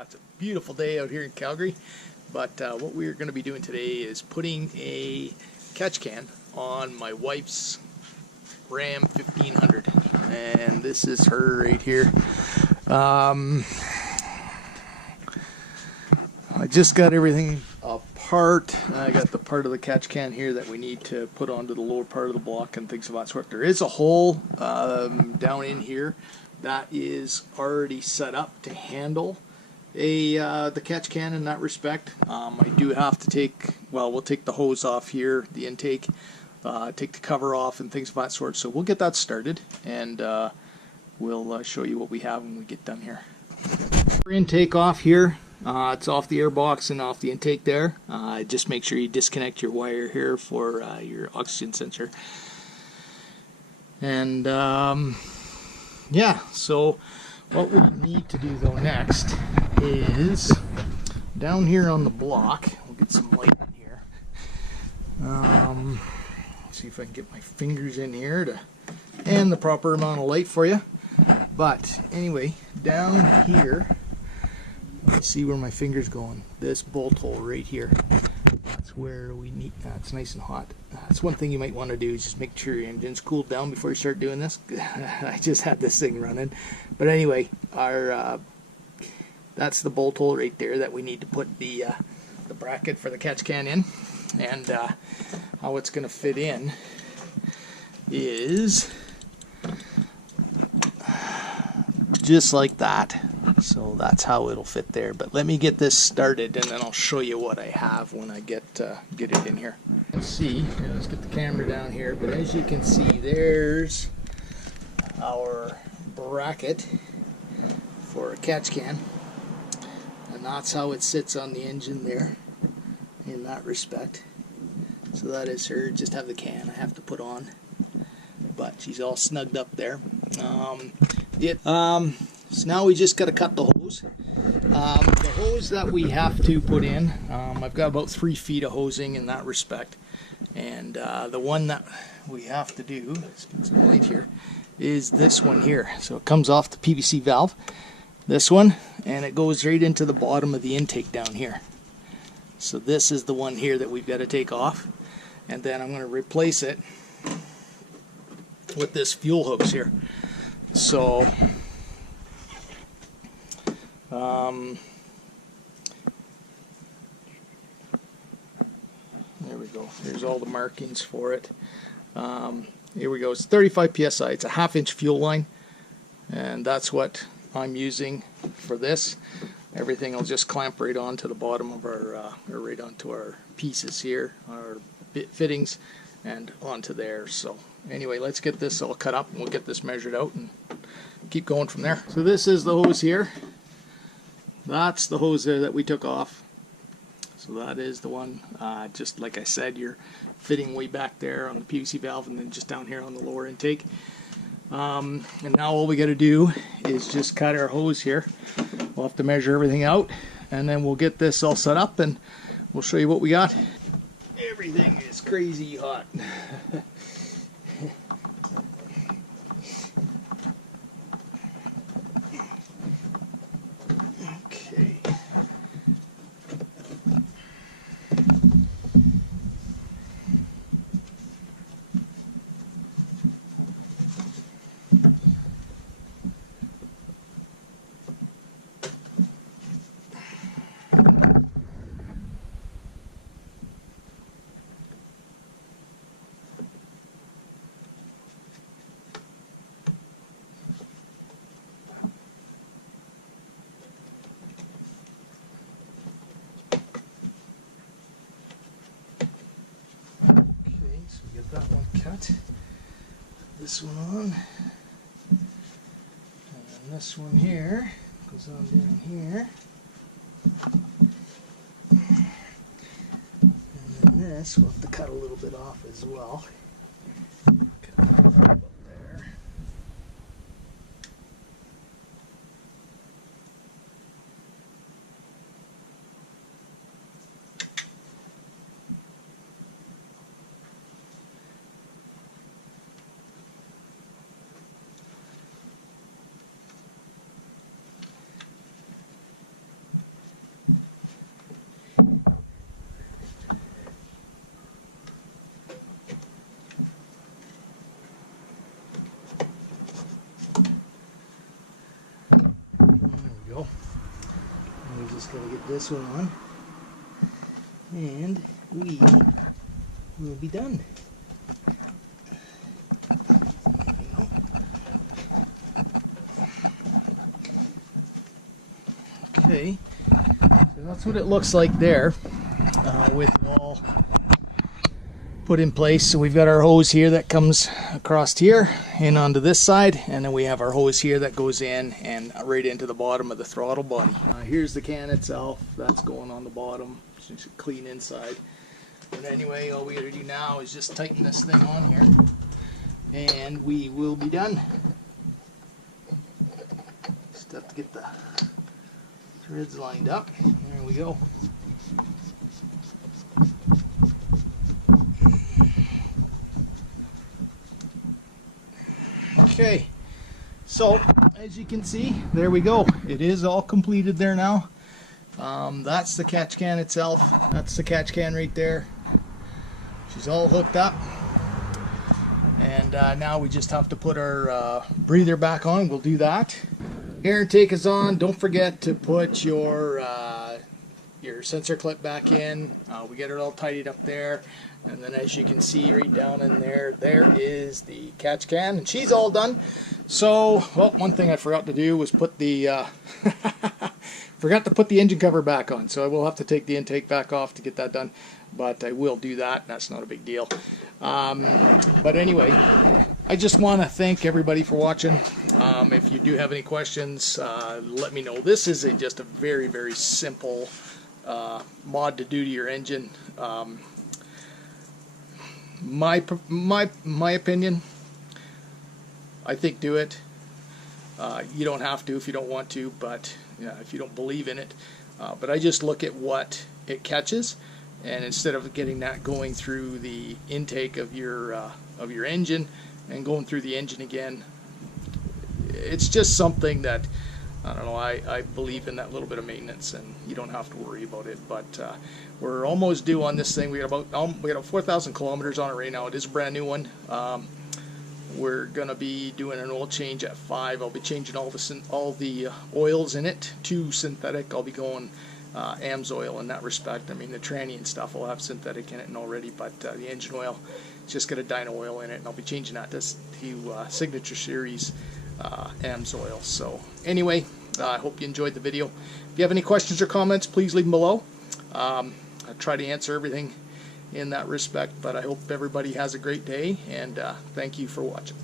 It's a beautiful day out here in Calgary, but what we're going to be doing today is putting a catch can on my wife's Ram 1500, and this is her right here. I just got everything apart. I got the part of the catch can here that we need to put onto the lower part of the block and things of that sort. There is a hole down in here that is already set up to handle the catch can in that respect. I do have to take, well, we'll take the hose off here, the intake, take the cover off and things of that sort. So we'll get that started, and we'll show you what we have when we get done here. Intake off here. It's off the air box and off the intake there. Just make sure you disconnect your wire here for your oxygen sensor. And yeah, so what we need to do though next is down here on the block. I'll get some light in here. Let's see if I can get my fingers in here to and the proper amount of light for you. But anyway, down here, see where my finger's going. This bolt hole right here. That's where we need. It's nice and hot. That's one thing you might want to do is just make sure your engine's cooled down before you start doing this. I just had this thing running, but anyway, our that's the bolt hole right there that we need to put the bracket for the catch can in, and how it's going to fit in is just like that. So that's how it'll fit there. But let me get this started, and then I'll show you what I have when I get it in here. Let's see. Here, let's get the camera down here. But as you can see, there's our bracket for a catch can, and that's how it sits on the engine there in that respect. So that is her. Just have the can I have to put on, but she's all snugged up there. So now we just got to cut the hose. The hose that we have to put in, I've got about 3 feet of hosing in that respect, and the one that we have to do is this one here. So it comes off the PVC valve, this one, and it goes right into the bottom of the intake down here. So this is the one here that we've got to take off, and then I'm going to replace it with this fuel hose here. So there we go. Here's all the markings for it. Here we go. It's 35 psi. It's a 1/2 inch fuel line, and that's what I'm using for this. Everything will just clamp right onto the bottom of our, or right onto our pieces here, our bit fittings, and onto there. So anyway, let's get this all cut up, and we'll get this measured out and keep going from there. So this is the hose here. That's the hose there that we took off. So that is the one, just like I said, you're fitting way back there on the PVC valve, and then just down here on the lower intake. And now all we got to do is just cut our hose here. We'll have to measure everything out, and then we'll get this all set up, and we'll show you what we got. Everything is crazy hot. This one on, and then this one here goes on in here, and then this we'll have to cut a little bit off as well. Cut that up there. this one on, and we will be done. Okay, so that's what it looks like there, with it all put in place. So we've got our hose here that comes across here and onto this side, and then we have our hose here that goes in and right into the bottom of the throttle body. Here's the can itself, that's going on the bottom, so it's clean inside. But anyway, all we gotta do now is just tighten this thing on here, and we will be done. Just have to get the threads lined up. There we go. Okay, so as you can see, there we go. It is all completed there now. That's the catch can itself. That's the catch can right there. She's all hooked up. And now we just have to put our breather back on. We'll do that. Air intake is on. Don't forget to put your sensor clip back in. We get it all tidied up there, and then as you can see right down in there, there is the catch can, and she's all done. So, well, one thing I forgot to do was put the forgot to put the engine cover back on, so I will have to take the intake back off to get that done, but I will do that. That's not a big deal. But anyway, I just want to thank everybody for watching. If you do have any questions, let me know. This is just a very, very simple mod to do to your engine. My opinion, I think do it. You don't have to if you don't want to, but if you don't believe in it. But I just look at what it catches, and instead of getting that going through the intake of your engine and going through the engine again, it's just something that, I don't know, I believe in that little bit of maintenance, and you don't have to worry about it. But we're almost due on this thing. We got 4,000 kilometers on it right now. It is a brand new one. We're gonna be doing an oil change at 5. I'll be changing all the oils in it to synthetic. I'll be going AMSOIL in that respect. I mean, the tranny and stuff will have synthetic in it and already, but the engine oil is just got a dyno oil in it, and I'll be changing that to Signature Series AMSOIL. So anyway, I hope you enjoyed the video. If you have any questions or comments, please leave them below. I'll try to answer everything in that respect, but I hope everybody has a great day, and thank you for watching.